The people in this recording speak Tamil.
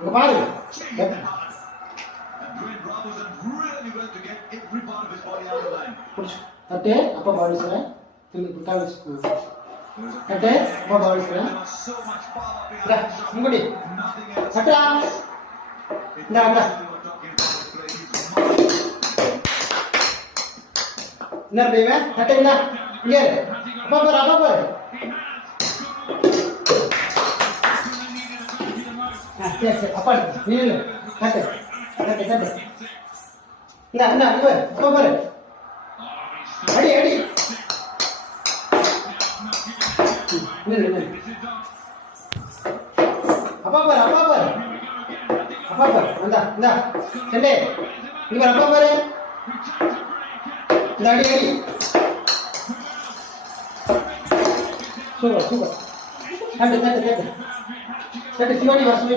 இங்க பாரு. புடிச்சு. தட்டு அப்பா பால் சார். திரும்பி கால் வச்சு. தட்டு அப்பா பால் சார். இங்கடி. தட்டா. இந்தா இந்தா. என்ன தேவ? தட்டு என்ன? இங்க. அப்பா பாரு அப்பா பாரு. சரி சரி அப்பா நீ தட்டு தட்டு தட்டு. இந்தா இந்தா இங்க அப்பா பாரு. அடி அடி. அப்பா பாரு அப்பா பாரு அப்பா பாரு. இந்தா இந்தா செல்லே இங்க பாரு அப்பா பாரு. இந்த அடி அடி. Super super. தட்டு தட்டு தட்டு தட்டு சிவாடி வர சொல்லி